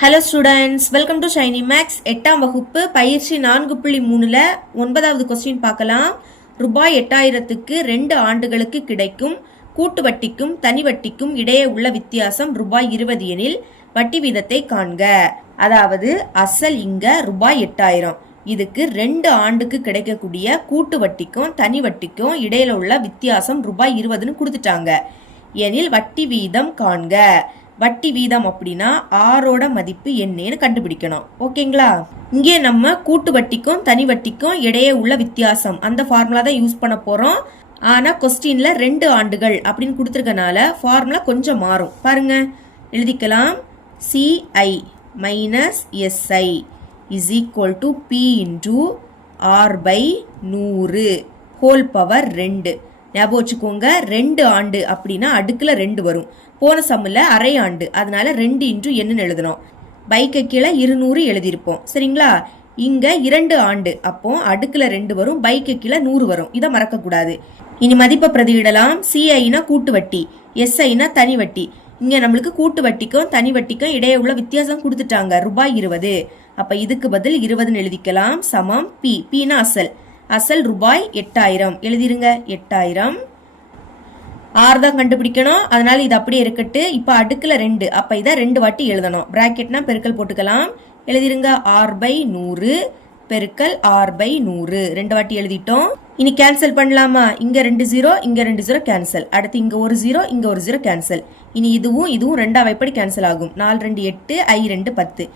Hello students welcome to Shiny Maths எட்டாம் வகுப்பு பயிற்சி நான்கு புள்ளி மூணில் ஒன்பதாவது கொஸ்டின் பார்க்கலாம். ரூபாய் எட்டாயிரத்துக்கு ரெண்டு ஆண்டுகளுக்கு கிடைக்கும். கூட்டு வட்டிக்கும் தனி வட்டிக்கும் இடையே உள்ள வித்தியாசம் ரூபாய் இருபது எனில் வட்டி வீதத்தை காண்க. அதாவது அசல் இங்க ரூபாய் எட்டாயிரம். இதுக்கு ரெண்டு ஆண்டுக்கு கிடைக்கக்கூடிய கூட்டு வட்டிக்கும் தனி வட்டிக்கும் இடையில உள்ள வித்தியாசம் ரூபாய் இருபதுன்னு கொடுத்துட்டாங்க. எனில் வட்டி வீதம் காண்க. வட்டி வீதம் அப்படின்னா ஆரோட மதிப்பு என்னன்னு கண்டுபிடிக்கணும். ஓகேங்களா? இங்கே நம்ம கூட்டு வட்டிக்கும் தனி வட்டிக்கும் இடையே உள்ள வித்தியாசம். அந்த ஃபார்முலா தான் யூஸ் பண்ண போறோம். ஆனா கொஸ்டின்ல ரெண்டு ஆண்டுகள் அப்படின்னு கொடுத்துருக்கனால ஃபார்முலா கொஞ்சம் மாறும். பாருங்க. எழுதிக்கலாம். CI minus SI is equal to P into R by நூறு ஹோல் பவர் ரெண்டு. ஞாபகம் வச்சுக்கோங்க ரெண்டு ஆண்டு அப்படின்னா அடுக்கில் ரெண்டு வரும். போன சம்மில் அரை ஆண்டு. அதனால ரெண்டு இன்று என்னன்னு எழுதணும். பைக்கை கீழே இருநூறு எழுதியிருப்போம். சரிங்களா? இங்க இரண்டு ஆண்டு. அப்போ அடுக்குல ரெண்டு வரும் பைக்கு கீழே நூறு வரும். இதை மறக்கக்கூடாது. இனி மதிப்பை பிரதியிடலாம். சிஐனா கூட்டு வட்டி. எஸ்ஐனா தனி வட்டி. இங்க நம்மளுக்கு கூட்டு வட்டிக்கும் தனி வட்டிக்கும் இடையே உள்ள வித்தியாசம் கொடுத்துட்டாங்க. ரூபாய் இருபது. அப்ப இதுக்கு பதில் இருபதுன்னு எழுதிக்கலாம். சமம் பி பீனா அசல். அசல் ரூபாய் எட்டாயிரம். எழுதிருங்க எட்டாயிரம். ஆறு தான் கண்டுபிடிக்கணும். அதனால இது அப்படியே இருக்கட்டு. இப்போ அடுக்கில் ரெண்டு. அப்போ இதை ரெண்டு வாட்டி எழுதணும். ப்ராக்கெட்னா பெருக்கல் போட்டுக்கலாம். எழுதிருங்க ஆர் பை நூறு. பெருக்கல் ஆர் பை நூறு. ரெண்டு வாட்டி எழுதிட்டோம். இனி கேன்சல் பண்ணலாமா? இங்க ரெண்டு ஜீரோ இங்க ரெண்டு ஜீரோ கேன்சல் அடுத்து இங்க ஒரு ஜீரோ இங்க ஒரு ஜீரோ கேன்சல் இனி இதுவும் இதுவும் ரெண்டா வைப்படி கேன்சல் ஆகும். நாலு ரெண்டு எட்டு ஐ ரெண்டு பத்து.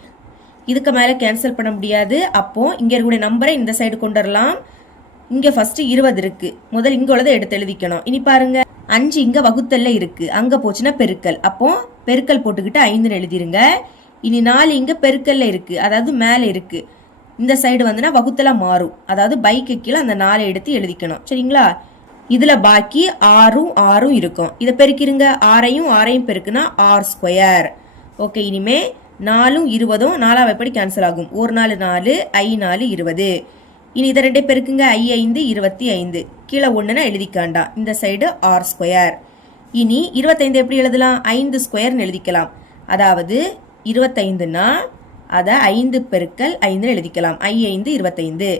இதுக்கு மேல கேன்சல் பண்ண முடியாது. அப்போ இங்க இருக்கக்கூடிய நம்பரை இந்த சைடு கொண்டு வரலாம். இங்க ஃபர்ஸ்ட் இருபது இருக்கு. முதல் இங்க உள்ளதை எடுத்து எழுதிக்கணும். இனி பாருங்க. அஞ்சு இங்க வகுத்தல்ல இருக்கு. அங்க போச்சுன்னா பெருக்கல். அப்போ பெருக்கல் போட்டுக்கிட்டு ஐந்துன்னு எழுதிருங்க. இனி நாலு இங்க பெருக்கல்ல இருக்கு. அதாவது மேல இருக்கு. இந்த சைடு வந்துன்னா வகுத்தலா மாறும். அதாவது பைக்கு கீழே அந்த நாலை எடுத்து எழுதிக்கணும். சரிங்களா? இதுல பாக்கி ஆறும் ஆறும் இருக்கும். இதை பெருக்கிருங்க. ஆறையும் ஆறையும் பெருக்குனா ஆர் ஸ்கொயர் ஓகே இனிமே நாலும் இருபதும் நாலாவது எப்படி கேன்சல் ஆகும்? ஒரு நாலு நாலு ஐ நாலு இருபது. இனி இதை ரெண்டே பெருக்குங்க. ஐ ஐந்து இருபத்தி ஐந்து. கீழே ஒன்றுனா எழுதிக்காண்டா. இந்த சைடு ஆர் ஸ்கொயர் இனி இருபத்தைந்து எப்படி எழுதலாம்? ஐந்து ஸ்கொயர்னு எழுதிக்கலாம். அதாவது இருபத்தைந்துன்னா அதை ஐந்து பெருக்கல் ஐந்துன்னு எழுதிக்கலாம். ஐ ஐந்து இருபத்தைந்து.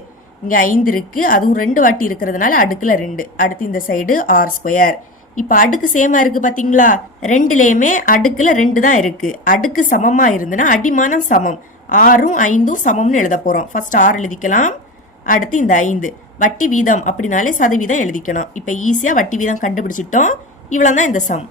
இங்கே ஐந்து இருக்குது அதுவும் ரெண்டு வாட்டி இருக்கிறதுனால அடுக்கில் ரெண்டு. அடுத்து இந்த சைடு ஆர் ஸ்கொயர் இப்போ அடுக்கு சேமா இருக்குது பார்த்தீங்களா ரெண்டுலேயுமே அடுக்கில் ரெண்டு தான் இருக்குது அடுக்கு சமமாக இருந்துன்னா அடிமானம் சமம். ஆறும் ஐந்தும் சமம்னு எழுத போகிறோம் ஃபர்ஸ்ட் ஆறு எழுதிக்கலாம். அடுத்து இந்த ஐந்து. வட்டி வீதம் அப்படின்னாலே சதவீதம் எழுதிக்கணும். இப்போ ஈஸியாக வட்டி வீதம் கண்டுபிடிச்சிட்டோம். இவ்வளோ தான் இந்த சம்